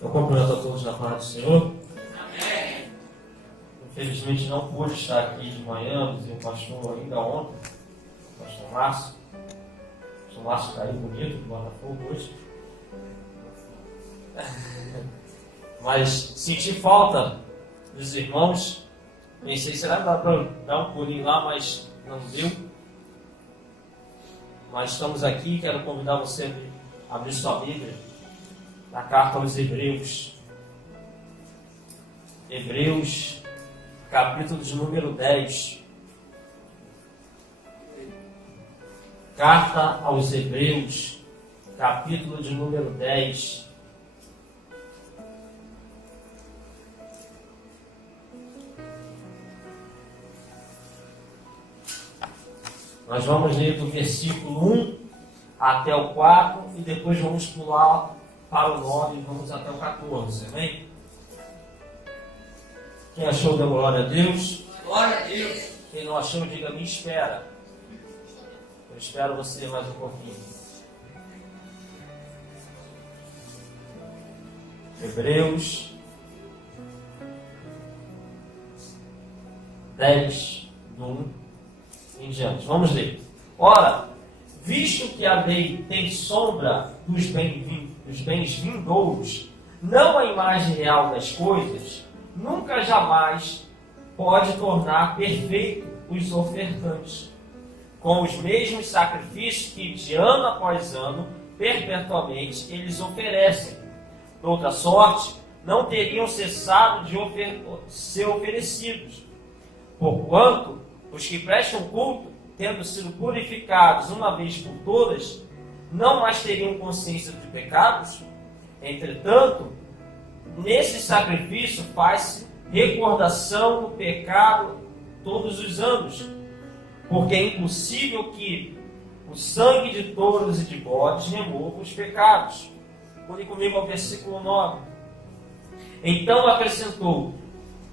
Eu cumprimento a todos na paz do Senhor. Amém. Infelizmente não pude estar aqui de manhã, dizer o pastor ainda ontem, o pastor Márcio. O pastor Márcio caiu bonito do Botafogo hoje. Mas senti falta dos irmãos. Pensei, será que dá para dar um pulinho lá, mas não deu. Mas estamos aqui, quero convidar você a abrir sua Bíblia na carta aos Hebreus. Hebreus, capítulo de número 10. Carta aos Hebreus, capítulo de número 10. Nós vamos ler do versículo 1 até o 4 e depois vamos pular para o 9 e vamos até o 14, amém? Quem achou, dê glória a Deus. Glória a Deus. Quem não achou, diga, me espera. Eu espero você mais um pouquinho. Hebreus 10, do 1 em diante. Vamos ler. Ora, visto que a lei tem sombra dos bens vindouros, não a imagem real das coisas, nunca jamais pode tornar perfeito os ofertantes, com os mesmos sacrifícios que de ano após ano, perpetuamente, eles oferecem. De outra sorte, não teriam cessado de ser oferecidos, porquanto os que prestam culto, tendo sido purificados uma vez por todas, não mais teriam consciência de pecados. Entretanto, nesse sacrifício faz-se recordação do pecado todos os anos, porque é impossível que o sangue de touros e de bodes remova os pecados. Olhe comigo ao versículo 9. Então acrescentou: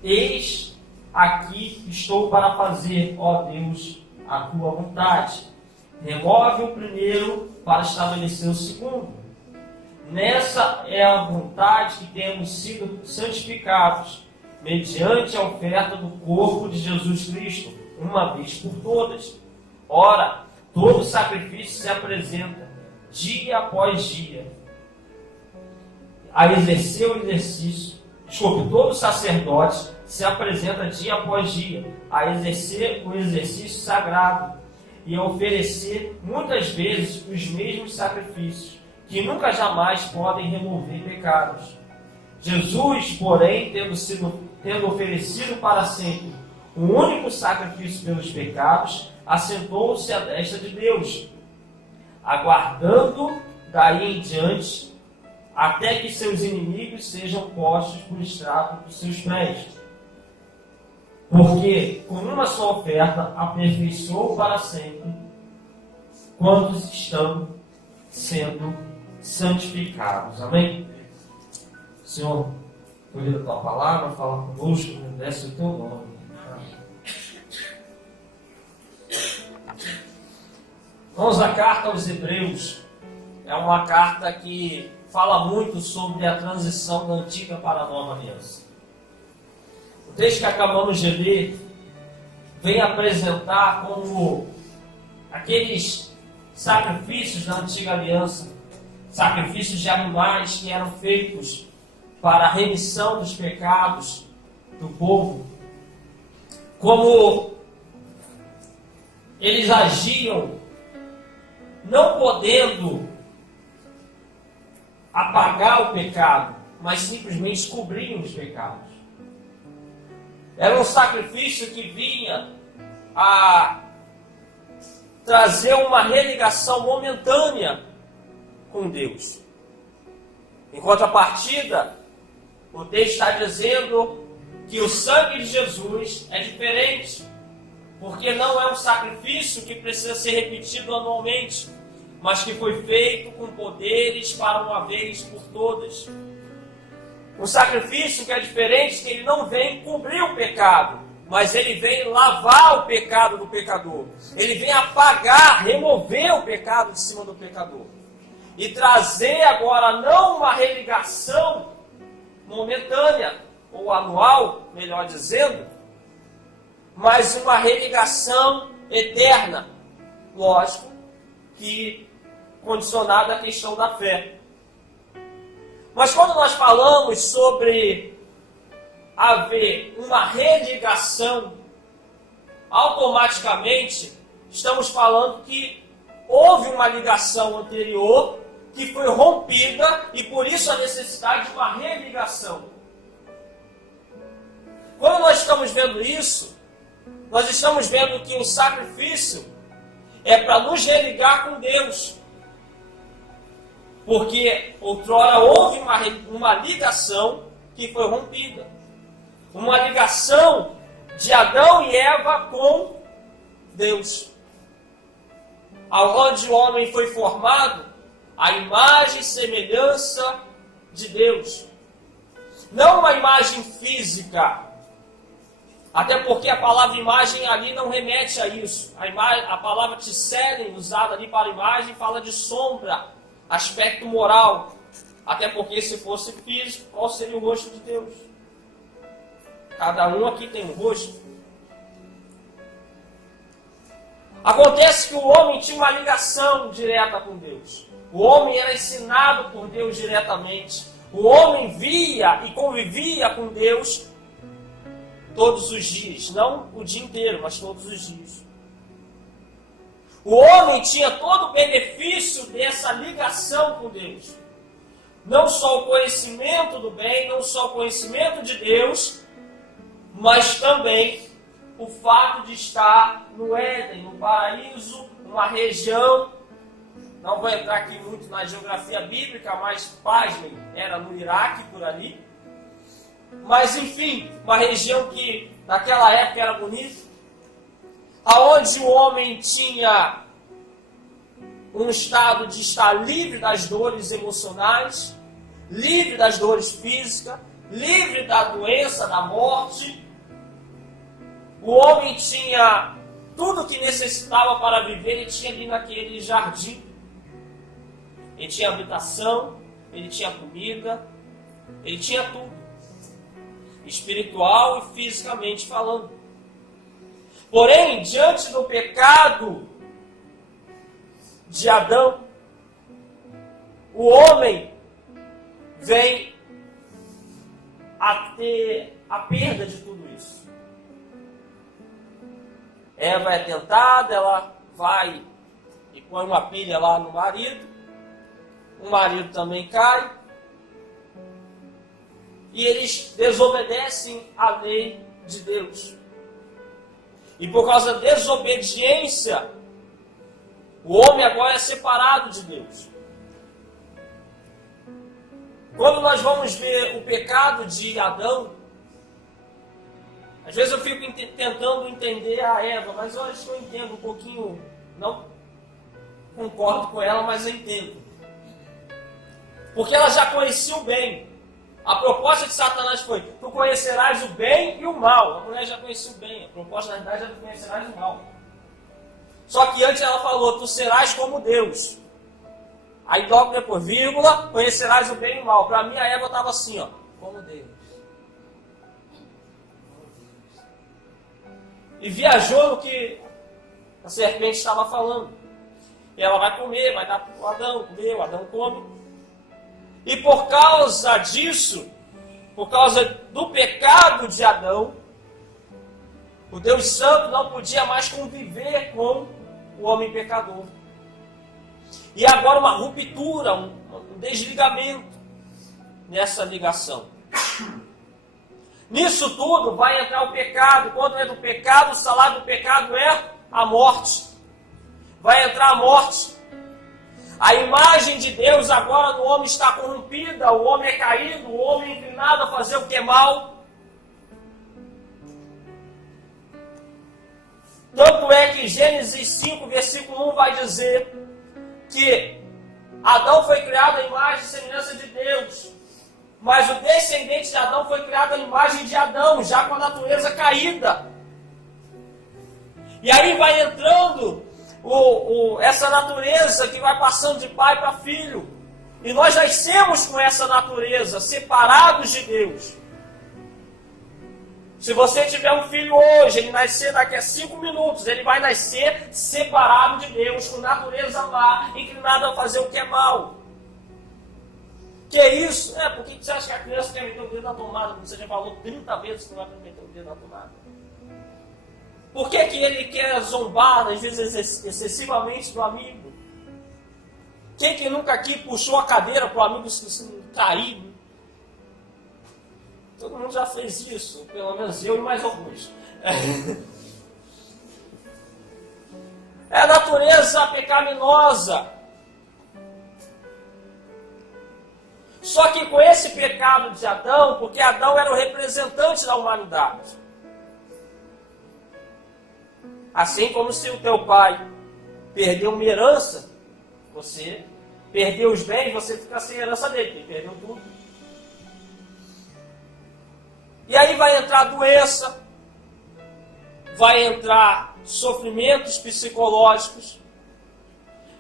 eis aqui estou para fazer, ó Deus, a tua vontade. Remove o primeiro para estabelecer o segundo. Nessa é a vontade que temos sido santificados, mediante a oferta do corpo de Jesus Cristo, uma vez por todas. Ora, todo sacrifício se apresenta dia após dia a exercer o exercício. Todo sacerdote se apresenta dia após dia a exercer o exercício sagrado e a oferecer muitas vezes os mesmos sacrifícios, que nunca jamais podem remover pecados. Jesus, porém, tendo oferecido para sempre o único sacrifício pelos pecados, assentou-se à destra de Deus, aguardando daí em diante até que seus inimigos sejam postos por estrado dos seus pés. Porque com uma só oferta aperfeiçoou para sempre quantos estão sendo santificados. Amém? Senhor, cuida da tua palavra, fala conosco, engrandece o teu nome. Vamos à carta aos Hebreus. É uma carta que fala muito sobre a transição da antiga para a nova aliança. O texto que acabamos de ler vem apresentar como aqueles sacrifícios da antiga aliança, sacrifícios de animais que eram feitos para a remissão dos pecados do povo, como eles agiam não podendo apagar o pecado, mas simplesmente cobriam os pecados. Era um sacrifício que vinha a trazer uma religação momentânea com Deus. Em contrapartida, o texto está dizendo que o sangue de Jesus é diferente, porque não é um sacrifício que precisa ser repetido anualmente, mas que foi feito com poderes para uma vez por todas. Um sacrifício que é diferente, que ele não vem cobrir o pecado, mas ele vem lavar o pecado do pecador. Ele vem apagar, remover o pecado de cima do pecador. E trazer agora não uma religação momentânea, ou anual, melhor dizendo, mas uma religação eterna. Lógico que condicionada à questão da fé. Mas quando nós falamos sobre haver uma religação, automaticamente estamos falando que houve uma ligação anterior que foi rompida e por isso a necessidade de uma religação. Quando nós estamos vendo isso, nós estamos vendo que o sacrifício é para nos religar com Deus. Porque outrora houve uma ligação que foi rompida. Uma ligação de Adão e Eva com Deus. Aonde o homem foi formado a imagem e semelhança de Deus. Não uma imagem física. Até porque a palavra imagem ali não remete a isso. A palavra tselem, usada ali para imagem, fala de sombra, aspecto moral. Até porque se fosse físico, qual seria o rosto de Deus? Cada um aqui tem um rosto. Acontece que o homem tinha uma ligação direta com Deus. O homem era ensinado por Deus diretamente. O homem via e convivia com Deus todos os dias. Não o dia inteiro, mas todos os dias. O homem tinha todo o benefício dessa ligação com Deus. Não só o conhecimento do bem, não só o conhecimento de Deus, mas também o fato de estar no Éden, no paraíso, uma região, não vou entrar aqui muito na geografia bíblica, mas pasmem, era no Iraque, por ali. Mas enfim, uma região que naquela época era bonita, aonde o homem tinha um estado de estar livre das dores emocionais, livre das dores físicas, livre da doença, da morte. O homem tinha tudo o que necessitava para viver, ele tinha ali naquele jardim. Ele tinha habitação, ele tinha comida, ele tinha tudo. Espiritual e fisicamente falando. Porém, diante do pecado de Adão, o homem vem a ter a perda de tudo isso. Eva é tentada, ela vai e põe uma pilha lá no marido. O marido também cai. E eles desobedecem à lei de Deus. E por causa da desobediência, o homem agora é separado de Deus. Quando nós vamos ver o pecado de Adão, às vezes eu fico tentando entender a Eva, mas eu acho que eu entendo um pouquinho, não concordo com ela, mas eu entendo. Porque ela já conhecia o bem. A proposta de Satanás foi: tu conhecerás o bem e o mal. A mulher já conhecia o bem. A proposta, na verdade, era: tu conhecerás o mal. Só que antes ela falou: tu serás como Deus. Aí logo depois, vírgula, conhecerás o bem e o mal. Para mim, a Eva estava assim, ó, como Deus. E viajou no que a serpente estava falando. E ela vai comer, vai dar para o Adão comer, o Adão come. E por causa disso, por causa do pecado de Adão, o Deus Santo não podia mais conviver com o homem pecador. E agora uma ruptura, um desligamento nessa ligação. Nisso tudo vai entrar o pecado. Quando entra o pecado, o salário do pecado é a morte. Vai entrar a morte. A imagem de Deus agora no homem está corrompida, o homem é caído, o homem é inclinado a fazer o que é mal. Tanto é que Gênesis 5, versículo 1 vai dizer que Adão foi criado à imagem e semelhança de Deus, mas o descendente de Adão foi criado à imagem de Adão, já com a natureza caída. E aí vai entrando essa natureza que vai passando de pai para filho. E nós nascemos com essa natureza, separados de Deus. Se você tiver um filho hoje, ele nascer daqui a 5 minutos, ele vai nascer separado de Deus, com natureza má, inclinado a fazer o que é mal. Que é isso? Por que você acha que a criança quer meter o dedo na tomada? Como você já falou 30 vezes que não vai meter o dedo na tomada. Por que ele quer zombar, às vezes excessivamente, do amigo? Quem que nunca aqui puxou a cadeira para o amigo se cair? Todo mundo já fez isso, pelo menos eu e mais alguns. É a natureza pecaminosa. Só que com esse pecado de Adão, porque Adão era o representante da humanidade. Assim como se o teu pai perdeu uma herança, você perdeu os bens, você fica sem herança dele, ele perdeu tudo. E aí vai entrar doença, vai entrar sofrimentos psicológicos,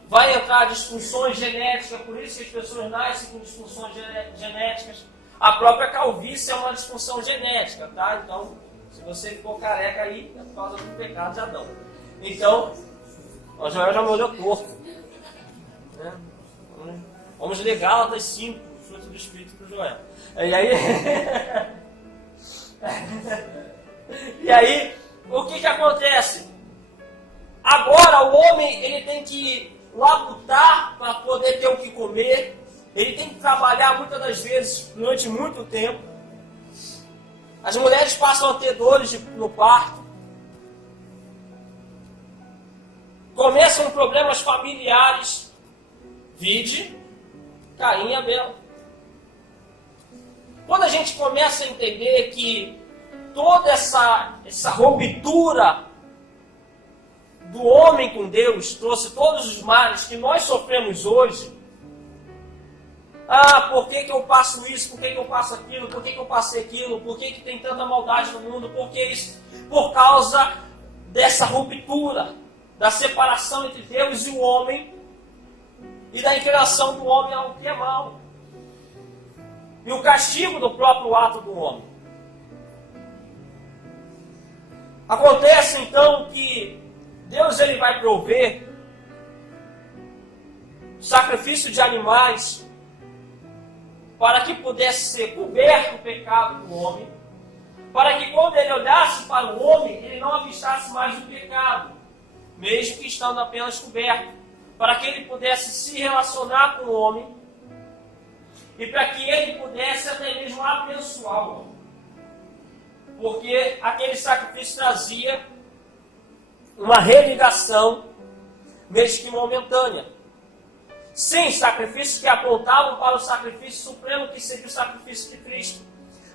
vai entrar disfunções genéticas, por isso que as pessoas nascem com disfunções genéticas. A própria calvície é uma disfunção genética, tá? Então, se você ficou careca aí, é por causa do pecado de Adão. Então, o Joel já me olhou torto. Né? Vamos ler Gálatas 5, fruto do Espírito para o Joel. E aí, o que acontece? Agora o homem ele tem que labutar para poder ter o que comer. Ele tem que trabalhar muitas das vezes durante muito tempo. As mulheres passam a ter dores no parto. Começam problemas familiares. Vide Caim e Abel. Quando a gente começa a entender que toda essa ruptura do homem com Deus trouxe todos os males que nós sofremos hoje. Por que eu passo isso? Por que eu passo aquilo? Por que eu passei aquilo? Por que tem tanta maldade no mundo? Por que isso? Por causa dessa ruptura, da separação entre Deus e o homem e da inclinação do homem ao que é mal. E o castigo do próprio ato do homem. Acontece então que Deus ele vai prover sacrifício de animais para que pudesse ser coberto o pecado do homem, para que quando ele olhasse para o homem, ele não avistasse mais o pecado, mesmo que estando apenas coberto, para que ele pudesse se relacionar com o homem e para que ele pudesse até mesmo abençoar o homem. Porque aquele sacrifício trazia uma religação, mesmo que momentânea. Sim, sacrifícios que apontavam para o sacrifício supremo, que seria o sacrifício de Cristo.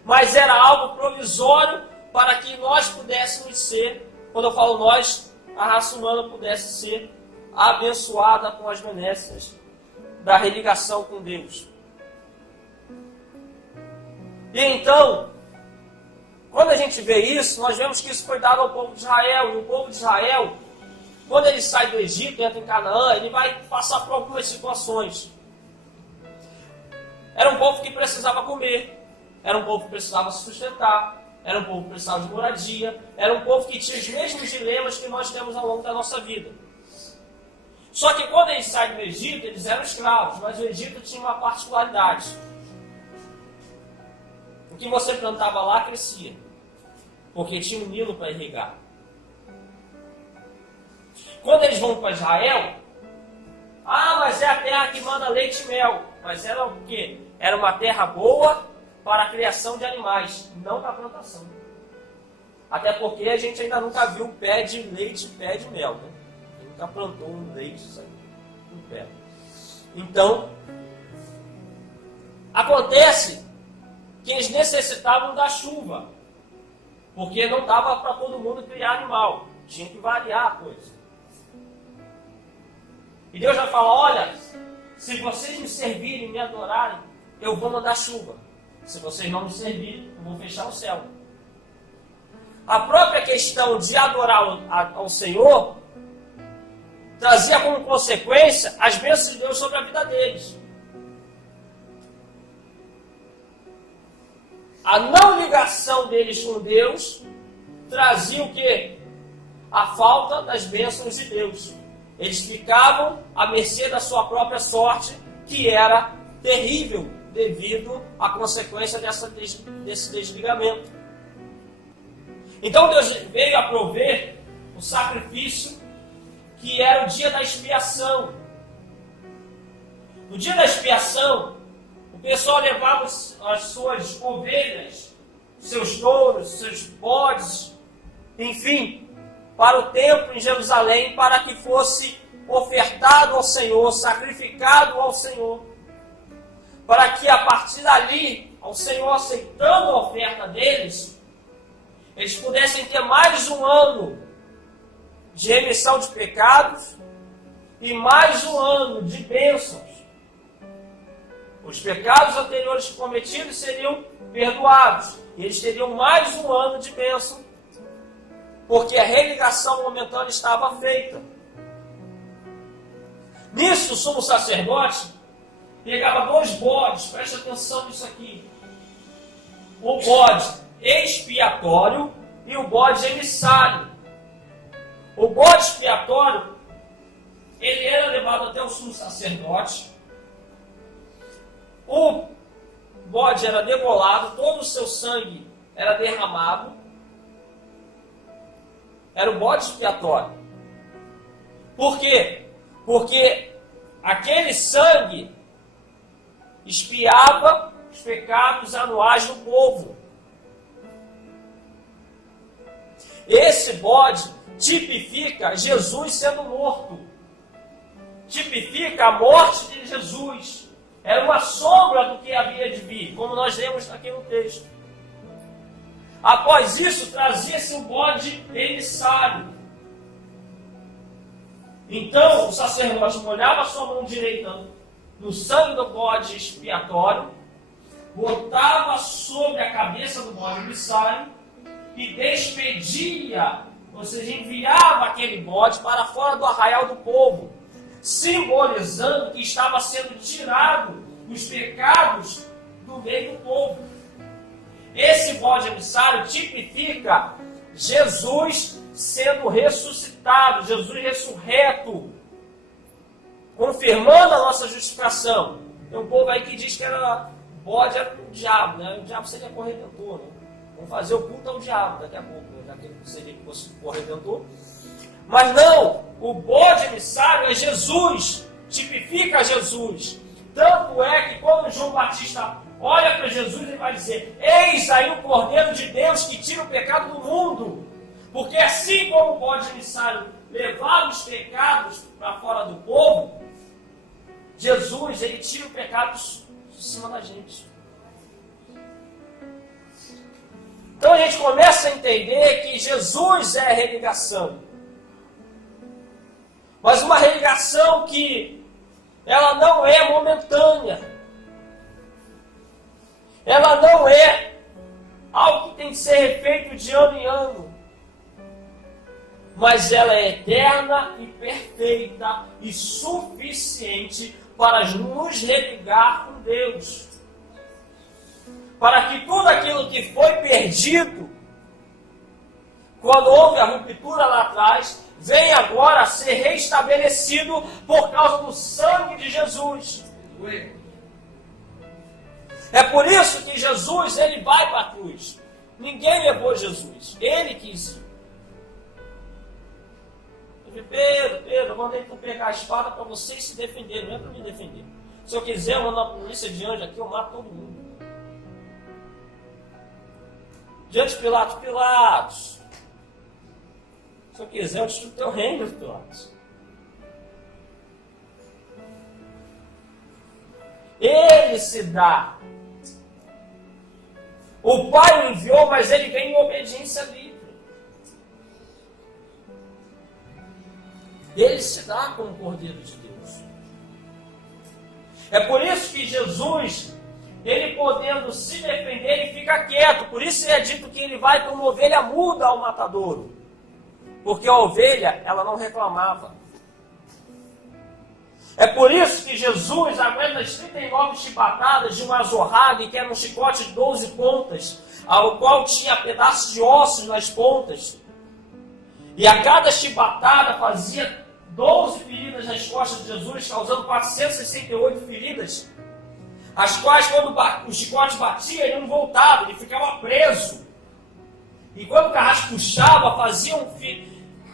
Mas era algo provisório para que nós pudéssemos ser, quando eu falo nós, a raça humana pudesse ser abençoada com as benesses da religação com Deus. E então, quando a gente vê isso, nós vemos que isso foi dado ao povo de Israel. E o povo de Israel, quando ele sai do Egito e entra em Canaã, ele vai passar por algumas situações. Era um povo que precisava comer. Era um povo que precisava se sustentar. Era um povo que precisava de moradia. Era um povo que tinha os mesmos dilemas que nós temos ao longo da nossa vida. Só que quando eles saem do Egito, eles eram escravos. Mas o Egito tinha uma particularidade. O que você plantava lá crescia, porque tinha um Nilo para irrigar. Quando eles vão para Israel, mas é a terra que manda leite e mel. Mas era o quê? Era uma terra boa para a criação de animais, não para a plantação. Até porque a gente ainda nunca viu um pé de leite e pé de mel, né? Nunca plantou um leite e um pé. Então, acontece que eles necessitavam da chuva, porque não dava para todo mundo criar animal, tinha que variar a coisa. E Deus vai falar, olha, se vocês me servirem e me adorarem, eu vou mandar chuva. Se vocês não me servirem, eu vou fechar o céu. A própria questão de adorar ao Senhor trazia como consequência as bênçãos de Deus sobre a vida deles. a não ligação deles com Deus trazia o quê? A falta das bênçãos de Deus. Eles ficavam à mercê da sua própria sorte, que era terrível devido à consequência desse desligamento. Então Deus veio a prover o sacrifício que era o dia da expiação. No dia da expiação, o pessoal levava as suas ovelhas, seus touros, seus bodes, enfim, para o templo em Jerusalém, para que fosse ofertado ao Senhor, sacrificado ao Senhor, para que a partir dali, ao Senhor aceitando a oferta deles, eles pudessem ter mais um ano de remissão de pecados e mais um ano de bênçãos. Os pecados anteriores cometidos seriam perdoados e eles teriam mais um ano de bênção, porque a religação momentânea estava feita. Nisso, o sumo sacerdote pegava 2 bodes, preste atenção nisso aqui. O bode expiatório e o bode emissário. O bode expiatório, ele era levado até o sumo sacerdote. O bode era degolado, todo o seu sangue era derramado. Era o bode expiatório. Por quê? Porque aquele sangue expiava os pecados anuais do povo. Esse bode tipifica Jesus sendo morto. Tipifica a morte de Jesus. Era uma sombra do que havia de vir, como nós lemos aqui no texto. Após isso, trazia-se um bode emissário. Então, o sacerdote molhava a sua mão direita no sangue do bode expiatório, botava sobre a cabeça do bode emissário e despedia, ou seja, enviava aquele bode para fora do arraial do povo, simbolizando que estava sendo tirado os pecados do meio do povo. Esse bode emissário tipifica Jesus sendo ressuscitado, Jesus ressurreto, confirmando a nossa justificação. Tem um povo aí que diz que bode era o diabo, né? O diabo seria corredentor, né? Vamos fazer o culto ao diabo daqui a pouco, né? Daqui seria que fosse corredentor. Mas não, o bode emissário é Jesus, tipifica Jesus. Tanto é que quando João Batista olha para Jesus, ele vai dizer: eis aí o Cordeiro de Deus que tira o pecado do mundo. Porque assim como o bode emissário levava os pecados para fora do povo, Jesus, ele tira o pecado de cima da gente. Então a gente começa a entender que Jesus é a religação. Mas uma religação que ela não é momentânea. Ela não é algo que tem que ser refeito de ano em ano. Mas ela é eterna e perfeita e suficiente para nos religar com Deus. Para que tudo aquilo que foi perdido, quando houve a ruptura lá atrás, venha agora a ser restabelecido por causa do sangue de Jesus. É por isso que Jesus, ele vai para a cruz. Ninguém levou Jesus, ele quis ir. Eu disse: Pedro, eu mandei tu pegar a espada para vocês se defenderem, não é para me defender. Se eu quiser, eu mando a polícia de anjo aqui, eu mato todo mundo. Diante de Pilatos, se eu quiser, eu destruo teu reino, Pilatos. Ele se dá. O Pai o enviou, mas ele vem em obediência livre. Ele se dá como Cordeiro de Deus. É por isso que Jesus, ele podendo se defender, ele fica quieto. Por isso é dito que ele vai como ovelha muda ao matadouro. Porque a ovelha, ela não reclamava. É por isso que Jesus aguenta as 39 chibatadas de uma azorraga, que era um chicote de 12 pontas, ao qual tinha pedaços de ossos nas pontas. E a cada chibatada fazia 12 feridas nas costas de Jesus, causando 468 feridas, as quais, quando o chicote batia, ele não voltava, ele ficava preso. E quando o carrasco puxava, faziam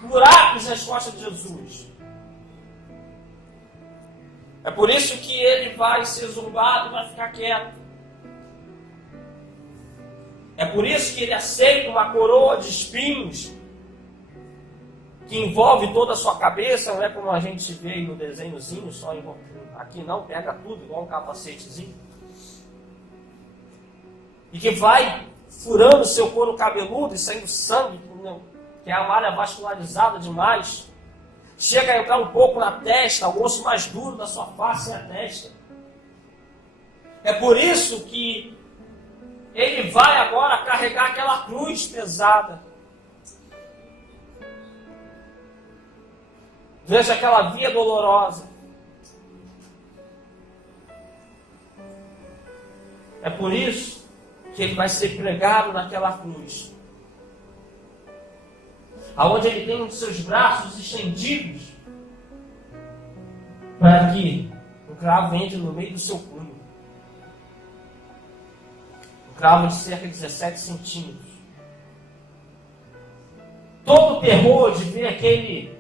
buracos nas costas de Jesus. É por isso que ele vai ser zombado e vai ficar quieto. É por isso que ele aceita uma coroa de espinhos que envolve toda a sua cabeça, não é como a gente vê no desenhozinho, só aqui não, pega tudo, igual um capacetezinho. E que vai furando o seu couro cabeludo e saindo sangue, que é a área vascularizada demais. Chega a entrar um pouco na testa, o osso mais duro da sua face é a testa. É por isso que ele vai agora carregar aquela cruz pesada. Veja aquela via dolorosa. É por isso que ele vai ser pregado naquela cruz, aonde ele tem os seus braços estendidos para que o cravo entre no meio do seu punho. Um cravo de cerca de 17 centímetros. Todo o terror de ver aquele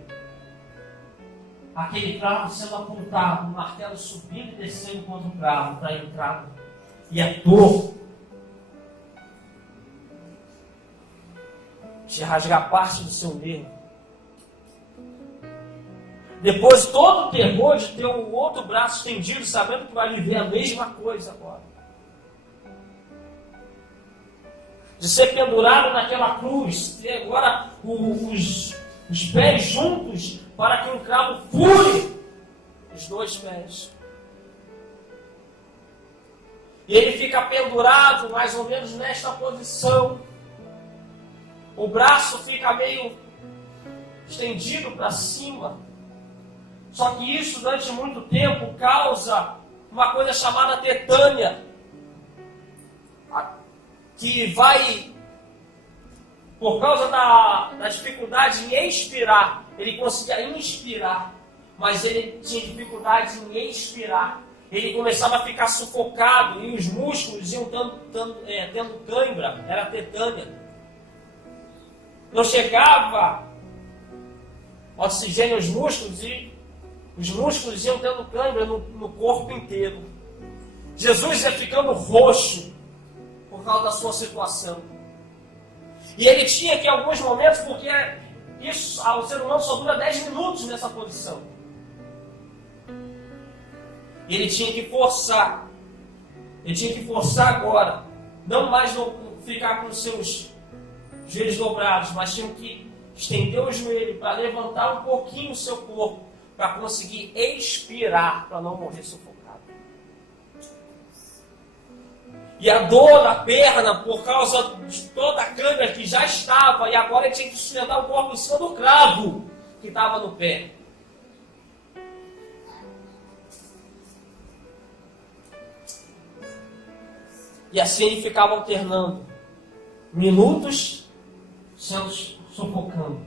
cravo sendo apontado, o martelo subindo e descendo contra o cravo para entrar. E a dor de rasgar parte do seu nervo. Depois todo o terror de ter o outro braço estendido, sabendo que vai viver a mesma coisa agora. De ser pendurado naquela cruz, ter agora os pés juntos para que um cravo fure os dois pés. E ele fica pendurado mais ou menos nesta posição. O braço fica meio estendido para cima. Só que isso durante muito tempo causa uma coisa chamada tetânia, que vai, por causa da dificuldade em expirar, ele conseguia inspirar, mas ele tinha dificuldade em expirar. Ele começava a ficar sufocado e os músculos iam tendo cãibra, era tetânia. Não chegava oxigênio aos músculos e os músculos iam tendo cãibra no corpo inteiro. Jesus ia ficando roxo por causa da sua situação. E ele tinha que, em alguns momentos, porque o ser humano só dura 10 minutos nessa posição. E ele tinha que forçar. Ele tinha que forçar agora. Não mais ficar com os seus joelhos dobrados, mas tinha que estender o joelho para levantar um pouquinho o seu corpo, para conseguir expirar, para não morrer sufocado. E a dor na perna, por causa de toda a câimbra que já estava, e agora ele tinha que sustentar o corpo em cima do cravo que estava no pé. E assim ele ficava alternando. Minutos sendo sufocando.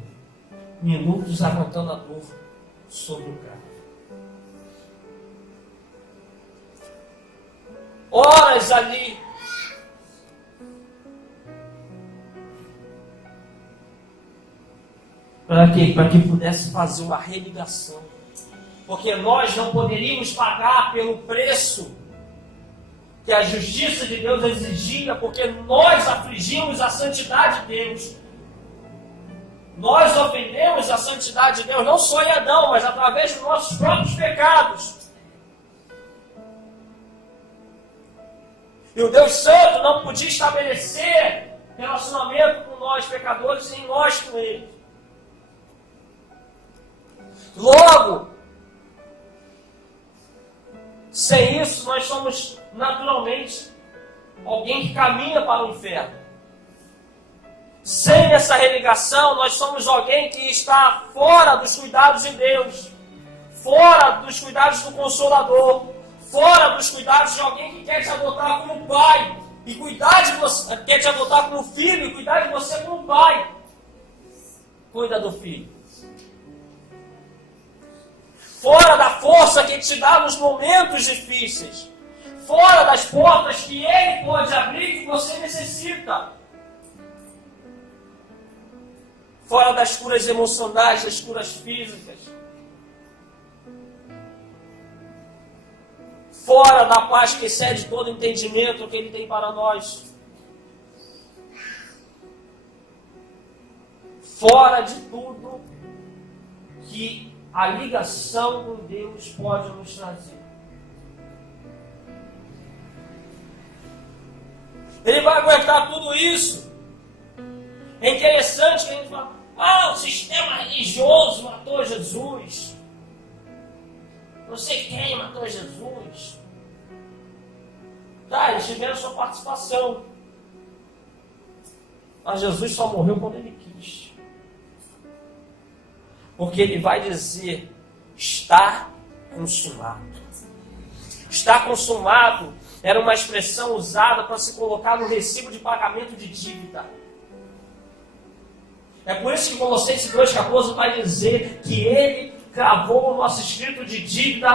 Minutos aguentando a dor sobre o cravo. Horas ali. Para quê? Para que pudesse fazer uma religação. Porque nós não poderíamos pagar pelo preço que a justiça de Deus exigia, porque nós afligimos a santidade de Deus. Nós ofendemos a santidade de Deus, não só em Adão, mas através dos nossos próprios pecados. E o Deus Santo não podia estabelecer relacionamento com nós, pecadores, sem nós com Ele. Logo, sem isso, nós somos naturalmente alguém que caminha para o inferno. Sem essa religação, nós somos alguém que está fora dos cuidados de Deus, fora dos cuidados do Consolador, fora dos cuidados de alguém que quer te adotar como pai, e cuidar de você, quer te adotar como filho, e cuidar de você como pai. Cuida do filho. Fora da força que Ele te dá nos momentos difíceis. Fora das portas que Ele pode abrir que você necessita. Fora das curas emocionais, das curas físicas. Fora da paz que excede todo entendimento que Ele tem para nós. Fora de tudo que a ligação com Deus pode nos trazer. Ele vai aguentar tudo isso. É interessante que a gente fala, o sistema religioso matou Jesus. Não sei quem matou Jesus. Tá, eles tiveram sua participação. Mas Jesus só morreu quando Ele quis. Porque Ele vai dizer, está consumado. Está consumado era uma expressão usada para se colocar no recibo de pagamento de dívida. É por isso que Colossenses 2,14 vai dizer que Ele cravou o nosso escrito de dívida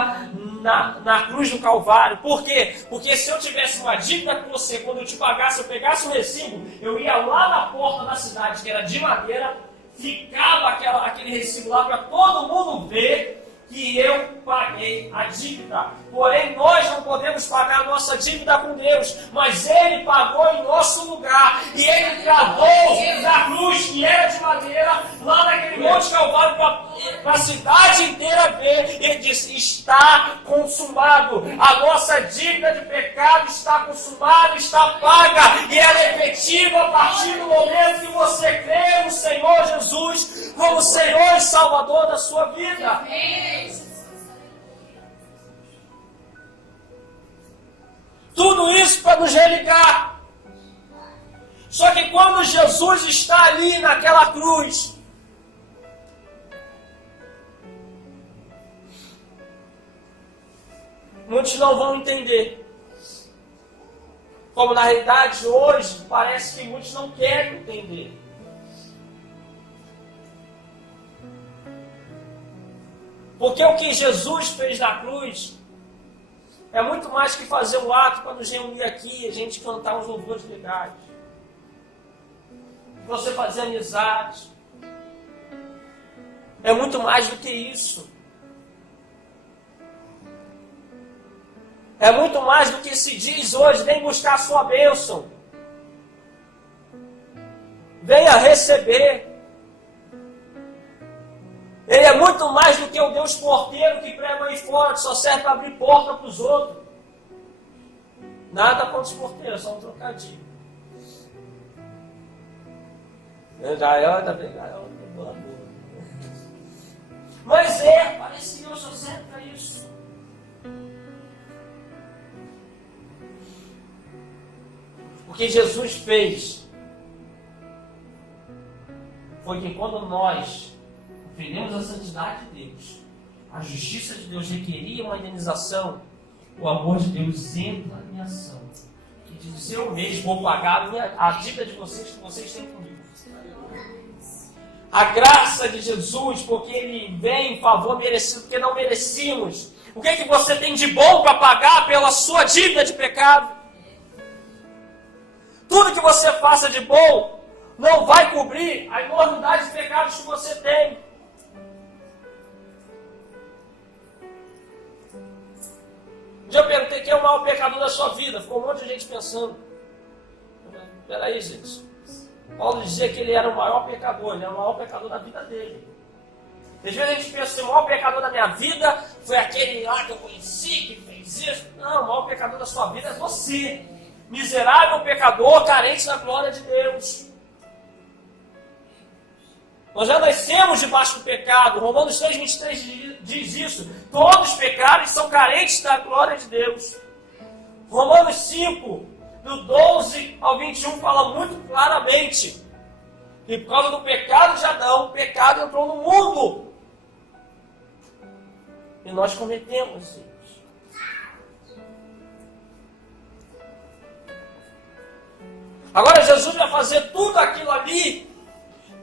na cruz do Calvário. Por quê? Porque se eu tivesse uma dívida com você, quando eu te pagasse, eu pegasse o recibo, eu ia lá na porta da cidade, que era de madeira, ficava aquele recibo lá para todo mundo ver que eu paguei a dívida. Porém, nós não podemos pagar a nossa dívida com Deus, mas Ele pagou em nosso lugar. E Ele cravou na cruz, que era de madeira, lá naquele monte Calvário, para a cidade inteira ver. Ele disse, está consumado. A nossa dívida de pecado está consumada, está paga. E ela é efetiva a partir do momento que você crê no Senhor Jesus como Senhor e Salvador da sua vida. Tudo isso para nos religar. Só que quando Jesus está ali naquela cruz, muitos não vão entender. Como na realidade hoje, parece que muitos não querem entender. Porque o que Jesus fez na cruz é muito mais que fazer um ato para nos reunir aqui e a gente cantar uns louvores legais. Você fazer amizade. É muito mais do que isso. É muito mais do que se diz hoje, vem buscar a sua bênção. Venha receber. Ele é muito mais do que o Deus porteiro que prega aí fora, que só serve para abrir porta para os outros. Nada contra os porteiros, só um trocadilho. Mas parece que Deus só serve para isso. O que Jesus fez foi que quando nós ofendemos a santidade de Deus, a justiça de Deus requeria uma indenização, o amor de Deus entra em ação e diz, eu mesmo vou pagar a dívida de vocês que vocês têm comigo. A graça de Jesus, porque Ele vem em favor merecido, porque não merecíamos. O que é que você tem de bom para pagar pela sua dívida de pecado? Tudo que você faça de bom não vai cobrir a enormidade de pecados que você tem. Um dia eu perguntei quem é o maior pecador da sua vida. Ficou um monte de gente pensando. Peraí, gente. Paulo dizia que ele era o maior pecador. Ele era o maior pecador da vida dele. Às vezes a gente pensa assim, o maior pecador da minha vida foi aquele lá que eu conheci, que fez isso. Não, o maior pecador da sua vida é você. Miserável pecador, carente da glória de Deus. Nós já nascemos debaixo do pecado. Romanos 3,23 diz isso. Todos pecaram e são carentes da glória de Deus. Romanos 5, do 12 ao 21, fala muito claramente que por causa do pecado de Adão, o pecado entrou no mundo. E nós cometemos erros. Agora Jesus vai fazer tudo aquilo ali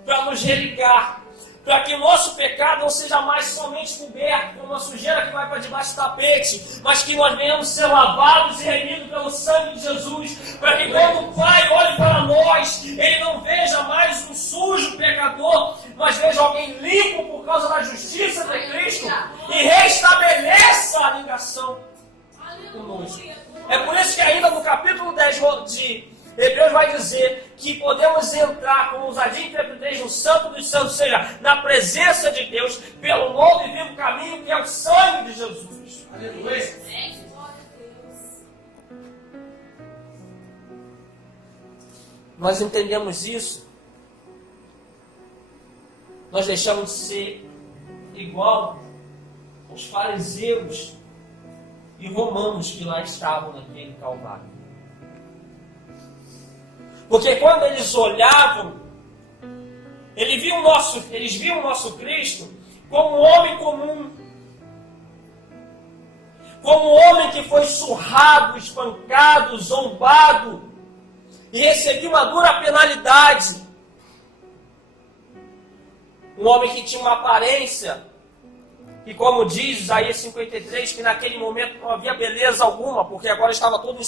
para nos religar, para que o nosso pecado não seja mais somente coberto com uma sujeira que vai para debaixo do tapete, mas que nós venhamos ser lavados e remidos pelo sangue de Jesus, para que quando o Pai olhe para nós, Ele não veja mais um sujo pecador, mas veja alguém limpo por causa da justiça de Cristo e restabeleça a ligação conosco. É por isso que ainda no capítulo 10 de Hebreus vai dizer que podemos entrar com ousadia e intrepidez no Santo dos Santos, ou seja, na presença de Deus, pelo novo e vivo caminho que é o sangue de Jesus. Aleluia. Nós entendemos isso. Nós deixamos de ser igual aos fariseus e romanos que lá estavam naquele Calvário. Porque quando eles olhavam, eles viam o nosso Cristo como um homem comum. Como um homem que foi surrado, espancado, zombado e recebeu uma dura penalidade. Um homem que tinha uma aparência, que como diz Isaías 53, que naquele momento não havia beleza alguma, porque agora estava todo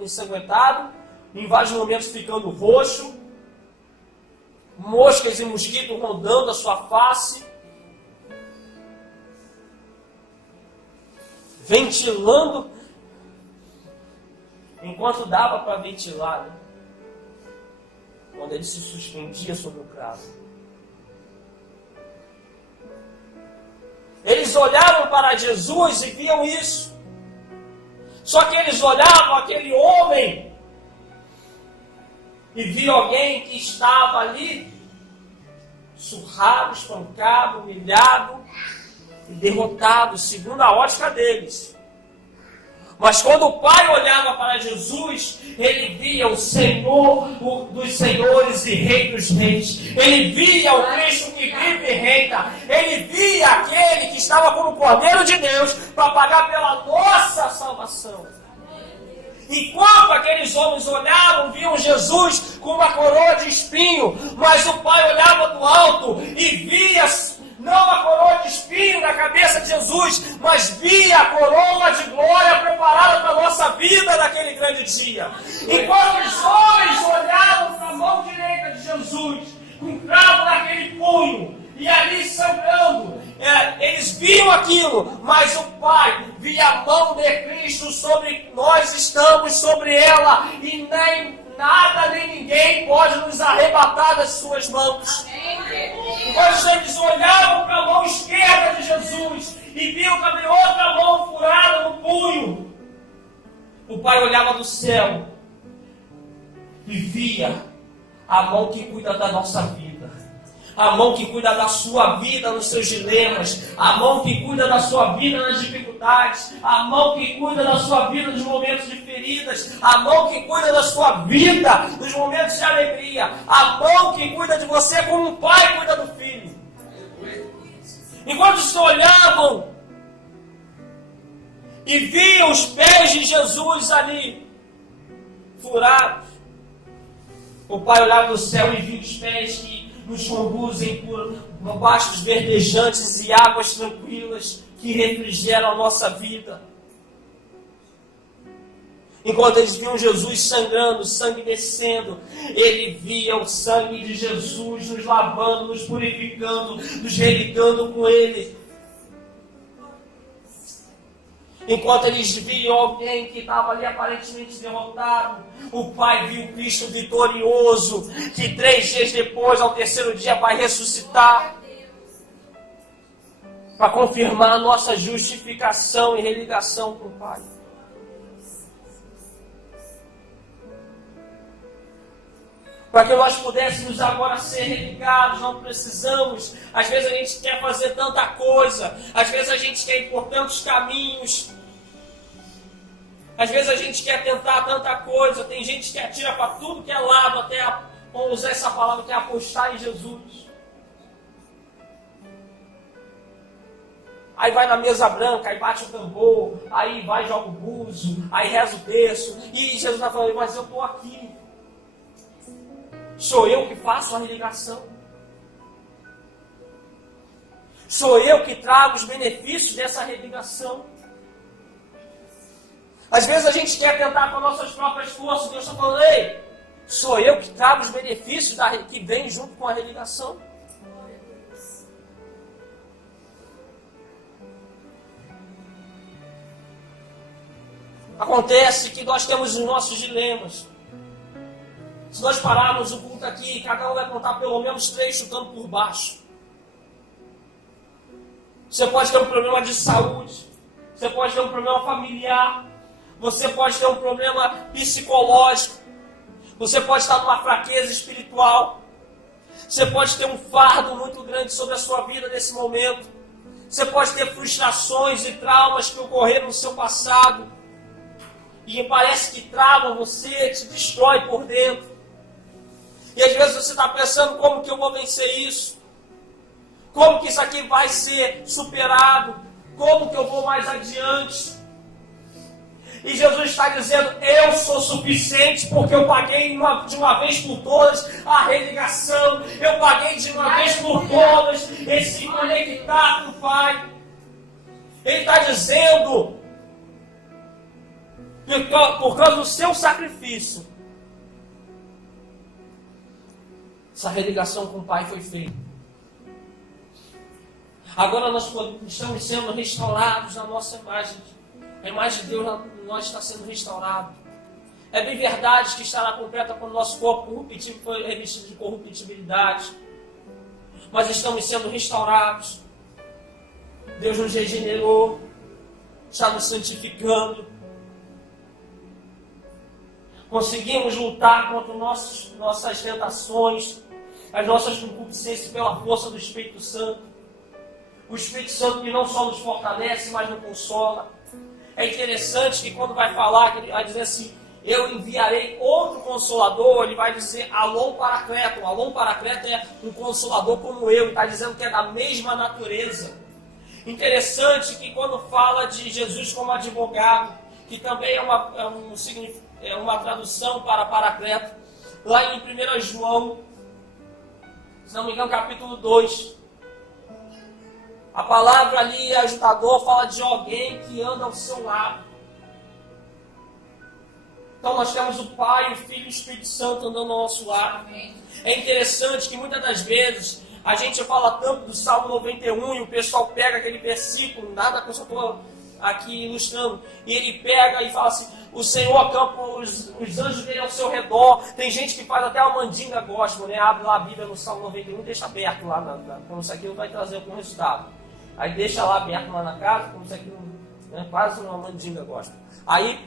ensanguentado, em vários momentos ficando roxo, moscas e mosquitos rondando a sua face, ventilando, enquanto dava para ventilar, né? Quando ele se suspendia sobre o cravo. Eles olhavam para Jesus e viam isso. Só que eles olhavam aquele homem e viam alguém que estava ali surrado, espancado, humilhado e derrotado, segundo a ótica deles. Mas quando o Pai olhava para Jesus, ele via o Senhor dos senhores e Rei dos reis. Ele via o Cristo que vive e reina. Ele via aquele que estava como o Cordeiro de Deus para pagar pela nossa salvação. Enquanto aqueles homens olhavam, viam Jesus com uma coroa de espinho, mas o Pai olhava do alto e via não a coroa de espinho na cabeça de Jesus, mas via a coroa de glória preparada para a nossa vida naquele grande dia. Enquanto os homens olhavam para a mão direita de Jesus, com um cravo naquele punho, e ali sangrando, eles viam aquilo, mas o Pai via a mão de Cristo sobre nós, estamos sobre ela, e nem nada nem ninguém pode nos arrebatar das suas mãos. Quando eles olhavam para a mão esquerda de Jesus e viam também outra mão furada no punho, o Pai olhava do céu e via a mão que cuida da nossa vida. A mão que cuida da sua vida nos seus dilemas, a mão que cuida da sua vida nas dificuldades, a mão que cuida da sua vida nos momentos de feridas, a mão que cuida da sua vida nos momentos de alegria, a mão que cuida de você como um pai cuida do filho. Enquanto se olhavam e viam os pés de Jesus ali, furados, o Pai olhava do céu e via os pés que nos conduzem por bastos verdejantes e águas tranquilas que refrigeram a nossa vida. Enquanto eles viam Jesus sangrando, sangue descendo, ele via o sangue de Jesus nos lavando, nos purificando, nos religando com ele. Enquanto eles viam alguém que estava ali aparentemente derrotado, o Pai viu Cristo vitorioso, que 3 dias depois, ao terceiro dia, vai ressuscitar, para confirmar a nossa justificação e religação com o Pai. Para que nós pudéssemos agora ser religados, não precisamos. Às vezes a gente quer fazer tanta coisa, às vezes a gente quer ir por tantos caminhos, às vezes a gente quer tentar tanta coisa. Tem gente que atira para tudo que é lado, até, vamos usar essa palavra, que é apostar em Jesus. Aí vai na mesa branca, aí bate o tambor, aí vai e joga o buzo, aí reza o terço. E Jesus está falando, mas eu estou aqui. Sou eu que faço a religação. Sou eu que trago os benefícios dessa religação. Às vezes a gente quer tentar com nossas próprias forças. Deus está falando, ei, sou eu que trago os benefícios que vem junto com a religação. Acontece que nós temos os nossos dilemas. Se nós pararmos o culto aqui, cada um vai contar pelo menos 3 chutando por baixo. Você pode ter um problema de saúde. Você pode ter um problema familiar. Você pode ter um problema psicológico. Você pode estar numa fraqueza espiritual. Você pode ter um fardo muito grande sobre a sua vida nesse momento. Você pode ter frustrações e traumas que ocorreram no seu passado. E parece que trava você, te destrói por dentro. E às vezes você está pensando, como que eu vou vencer isso? Como que isso aqui vai ser superado? Como que eu vou mais adiante? E Jesus está dizendo, eu sou suficiente porque eu paguei de uma vez por todas a religação. Eu paguei de uma vez por todas esse conectar com o Pai. Ele está dizendo, por causa do seu sacrifício, essa religação com o Pai foi feita. Agora nós estamos sendo restaurados na nossa imagem. A imagem de Deus em nós está sendo restaurada. É bem verdade que estará completa quando o nosso corpo corruptível foi revestido de corruptibilidade. Mas estamos sendo restaurados. Deus nos regenerou. Está nos santificando. Conseguimos lutar contra nossas tentações, as nossas concupiscências pela força do Espírito Santo. O Espírito Santo que não só nos fortalece, mas nos consola. É interessante que quando vai falar, ele vai dizer assim, eu enviarei outro Consolador, ele vai dizer Alon Paracleto. O Alon Paracleto é um Consolador como eu, ele está dizendo que é da mesma natureza. Interessante que quando fala de Jesus como advogado, que também é uma tradução para Paracleto, lá em 1 João, se não me engano, capítulo 2, a palavra ali, ajudador, fala de alguém que anda ao seu lado. Então nós temos o Pai, o Filho e o Espírito Santo andando ao nosso lado. É interessante que muitas das vezes a gente fala tanto do Salmo 91 e o pessoal pega aquele versículo, nada que eu só estou aqui ilustrando, e ele pega e fala assim, o Senhor acampa os anjos dele ao seu redor. Tem gente que faz até uma mandinga gospel, né? Abre lá a Bíblia no Salmo 91 e deixa aberto lá, como isso aqui vai trazer algum resultado. Aí deixa lá aberto lá na casa, como isso aqui, né? Quase uma mandinga gospel. Aí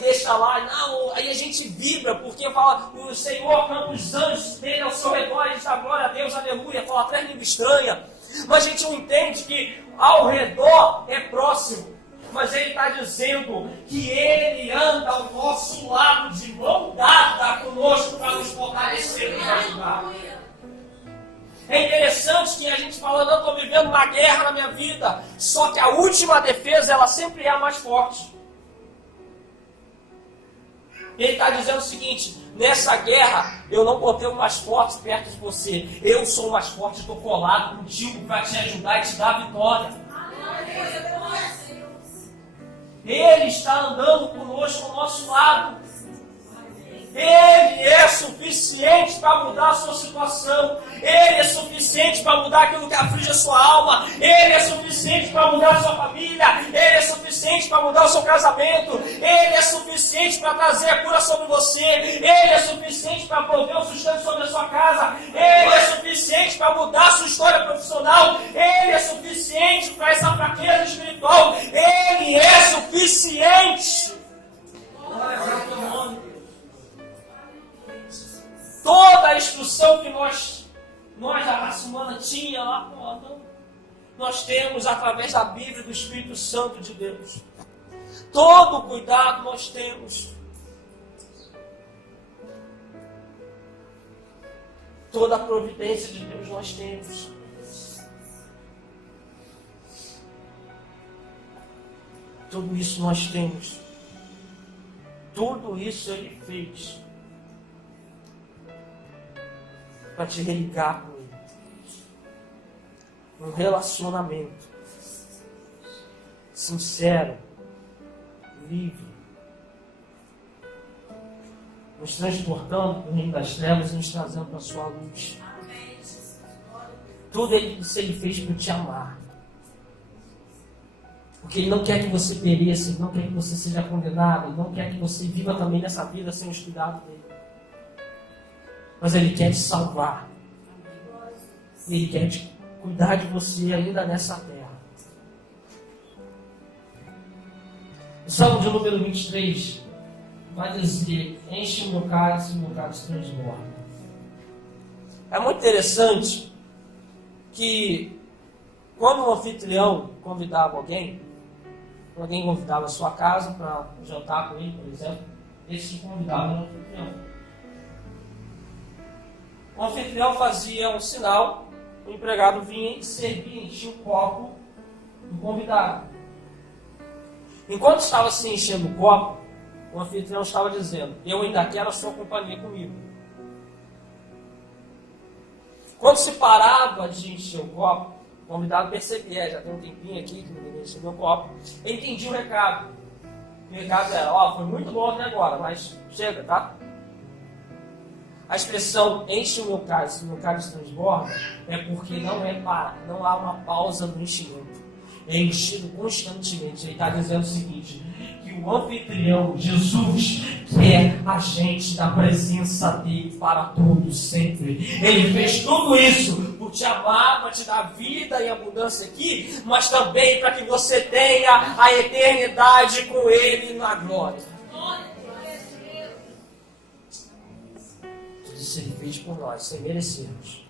deixa lá, não, aí a gente vibra, porque fala, o Senhor acampa os anjos dele ao seu redor, e diz, glória a Deus, aleluia, fala até língua estranha. Mas a gente não entende que ao redor é próximo. Mas ele está dizendo que ele anda ao nosso lado de mão dada conosco para nos fortalecer e nos ajudar. É interessante que a gente fala, não, estou vivendo uma guerra na minha vida. Só que a última defesa, ela sempre é a mais forte. E ele está dizendo o seguinte, nessa guerra, eu não botei o mais forte perto de você. Eu sou o mais forte, estou colado contigo para te ajudar e te dar a vitória. Ele está andando conosco ao nosso lado. Ele é suficiente para mudar a sua situação. Ele é suficiente para mudar aquilo que aflige a sua alma. Ele é suficiente para mudar a sua família. Ele é suficiente para mudar o seu casamento. Ele é suficiente para trazer a cura sobre você. Ele é suficiente para prover o sustento sobre a sua casa. Ele é suficiente para mudar a sua história profissional. Ele é suficiente para essa fraqueza espiritual. Ele é suficiente. Toda a instrução que nós da raça humana tinha lá, nós temos através da Bíblia e do Espírito Santo de Deus. Todo o cuidado nós temos. Toda a providência de Deus nós temos. Tudo isso nós temos. Tudo isso Ele fez para te religar com Ele. Um relacionamento sincero, livre, nos transportando para o reino das trevas e nos trazendo para a sua luz. Tudo isso Ele fez para te amar. Porque Ele não quer que você pereça, Ele não quer que você seja condenado, Ele não quer que você viva também nessa vida sem os cuidados dEle. Mas Ele quer te salvar. Ele quer cuidar de você ainda nessa terra. O Salmo de número 23 vai dizer: enche o meu cálice transborda. É muito interessante que quando um anfitrião convidava alguém convidava a sua casa para jantar com ele, por exemplo, esse convidava o anfitrião. O anfitrião fazia um sinal, o empregado vinha e servia, enchia o copo do convidado. Enquanto estava se enchendo o copo, o anfitrião estava dizendo: eu ainda quero a sua companhia comigo. Quando se parava de encher o copo, o convidado percebia: já tem um tempinho aqui que ninguém encheu meu copo. Ele entendia o recado. O recado era: foi muito bom até agora, mas chega, tá? A expressão enche o meu cálice transborda é porque não há uma pausa no enchimento. É enchido constantemente. Ele está dizendo o seguinte: que o anfitrião, Jesus, quer a gente da presença dele para todos sempre. Ele fez tudo isso por te amar, para te dar vida e abundância aqui, mas também para que você tenha a eternidade com Ele na glória. Tudo isso Ele fez por nós, sem merecermos.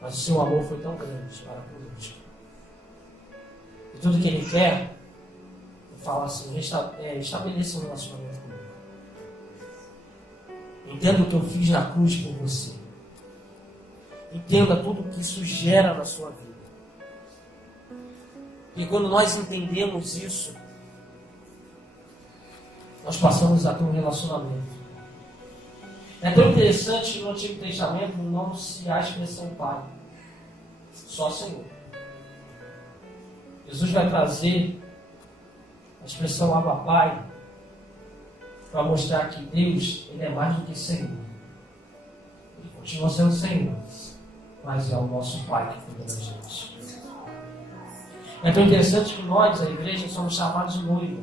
Mas o seu amor foi tão grande para conosco. E tudo que Ele quer é falar assim: estabeleça um relacionamento comigo. Entenda o que eu fiz na cruz por você. Entenda tudo o que isso gera na sua vida. E quando nós entendemos isso, nós passamos a ter um relacionamento. É tão interessante que no Antigo Testamento não se há expressão Pai, só Senhor. Jesus vai trazer a expressão Abba Pai para mostrar que Deus, Ele é mais do que Senhor. Ele continua sendo Senhor, mas é o nosso Pai que cuida da gente. É tão interessante que nós, a igreja, somos chamados de noiva.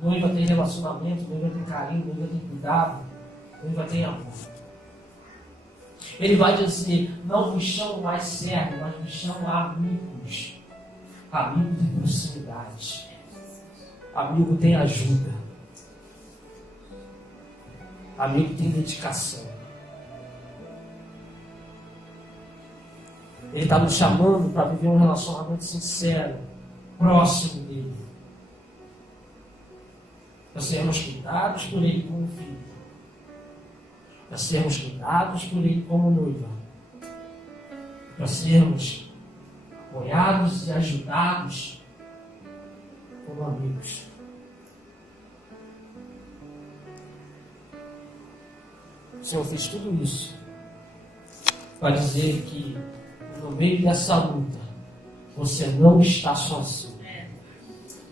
Noiva tem relacionamento, noiva tem carinho, noiva tem cuidado, noiva tem amor. Ele vai dizer: não vos chamo mais servo, mas vos chamo amigos. Amigo de proximidade. Amigo tem ajuda. Amigo tem dedicação. Ele está nos chamando para viver um relacionamento sincero, próximo dele. Para sermos cuidados por Ele como filho. Para sermos cuidados por Ele como noiva. Para sermos apoiados e ajudados como amigos. O Senhor fez tudo isso para dizer que no meio dessa luta você não está sozinho.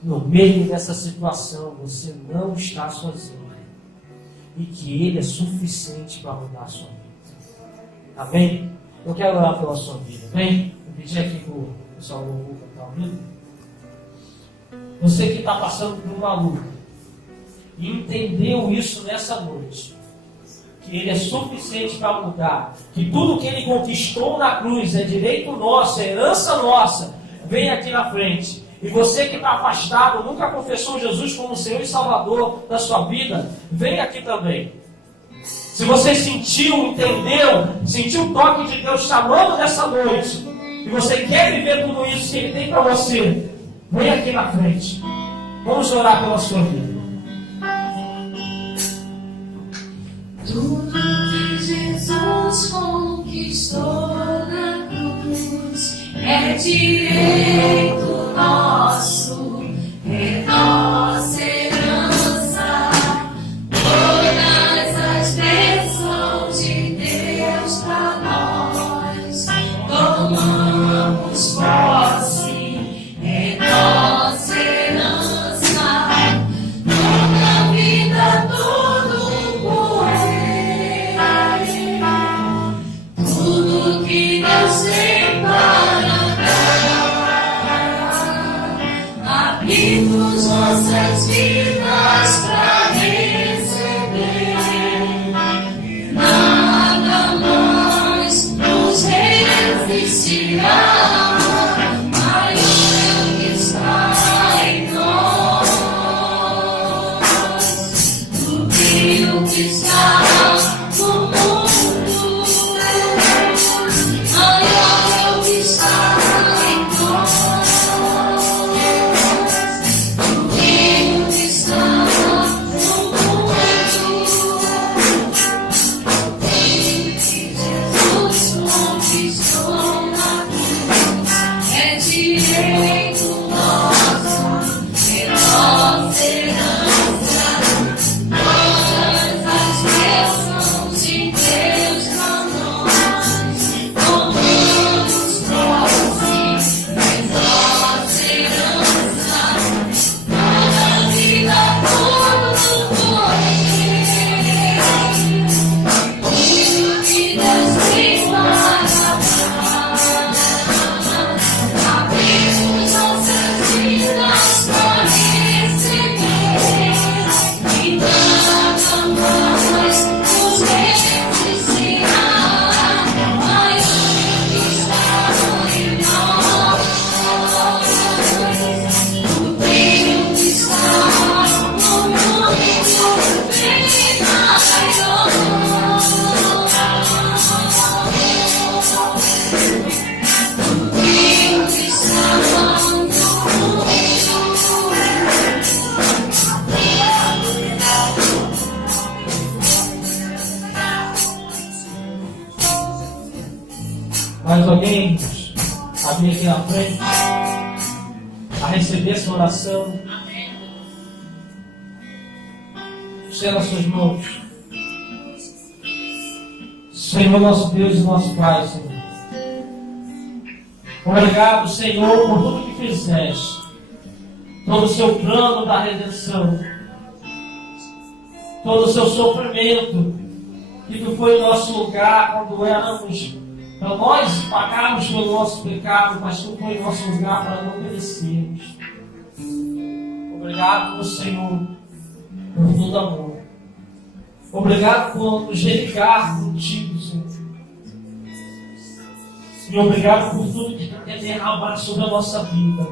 No meio dessa situação você não está sozinho. E que Ele é suficiente para mudar a sua vida. Amém? Eu quero orar pela sua vida. Amém? Vou pedir aqui para o pessoal do louvor que está ouvindo. Você que está passando por uma luta e entendeu isso nessa noite, que Ele é suficiente para mudar, que tudo que Ele conquistou na cruz é direito nosso, é herança nossa, vem aqui na frente. E você que está afastado, nunca confessou Jesus como Senhor e Salvador da sua vida, vem aqui também. Se você sentiu, entendeu, sentiu o toque de Deus chamando nessa noite, e você quer viver tudo isso que Ele tem para você, vem aqui na frente. Vamos orar pela sua vida. Tudo que Jesus conquistou na cruz é direito nosso, é Mais alguém a vir aqui na frente a receber essa oração? Estenda as suas mãos. Senhor, nosso Deus e nosso Pai, Senhor. Obrigado, Senhor, por tudo que fizeste. Todo o seu plano da redenção. Todo o seu sofrimento. Que tu foi em nosso lugar quando éramos, para nós pagarmos pelo nosso pecado, mas tu foi em nosso lugar para não merecermos. Obrigado, Senhor, por todo amor. Obrigado por nos religar contigo, Senhor. E obrigado por tudo que tem derramado sobre a nossa vida.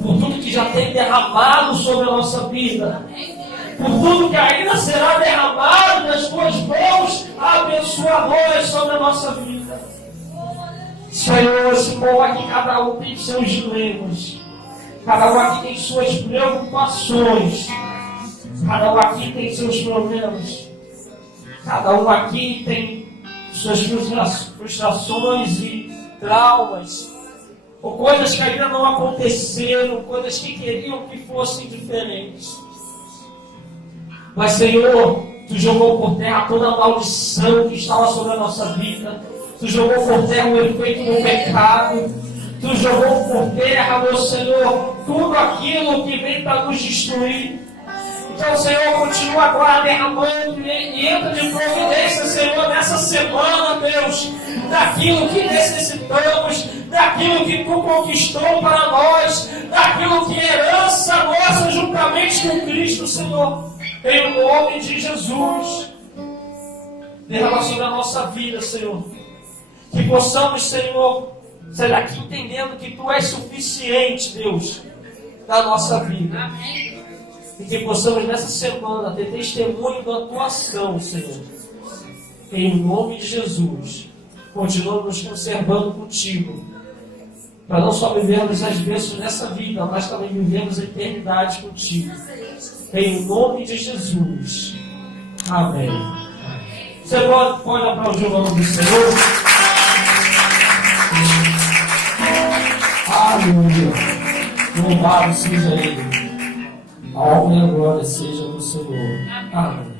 Por tudo que já tem derramado sobre a nossa vida. Por tudo que ainda será derramado das tuas mãos abençoadoras sobre a nossa vida. Senhor, esse povo aqui, cada um tem seus dilemas. Cada um aqui tem suas preocupações. Cada um aqui tem seus problemas. Cada um aqui tem suas frustrações e traumas. Ou coisas que ainda não aconteceram, coisas que queriam que fossem diferentes. Mas, Senhor, tu jogou por terra toda a maldição que estava sobre a nossa vida. Tu jogou por terra o efeito do pecado. Tu jogou por terra, meu Senhor, tudo aquilo que vem para nos destruir. Então, Senhor, continua agora derramando e entra de providência, Senhor, nessa semana, Deus, daquilo que necessitamos, daquilo que tu conquistou para nós, daquilo que é herança nossa juntamente com Cristo, Senhor. Em nome de Jesus, derrama sobre a nossa vida, Senhor. Que possamos, Senhor, sair daqui entendendo que Tu és suficiente, Deus, na nossa vida. E que possamos nessa semana ter testemunho da Tua ação, Senhor. Em nome de Jesus, continua nos conservando contigo. Para não só vivermos as bênçãos nessa vida, mas também vivermos a eternidade contigo. Em nome de Jesus. Amém. Você pode aplaudir o nome do Senhor? Aleluia. Louvado seja Ele. A honra e a glória seja do Senhor. Amém.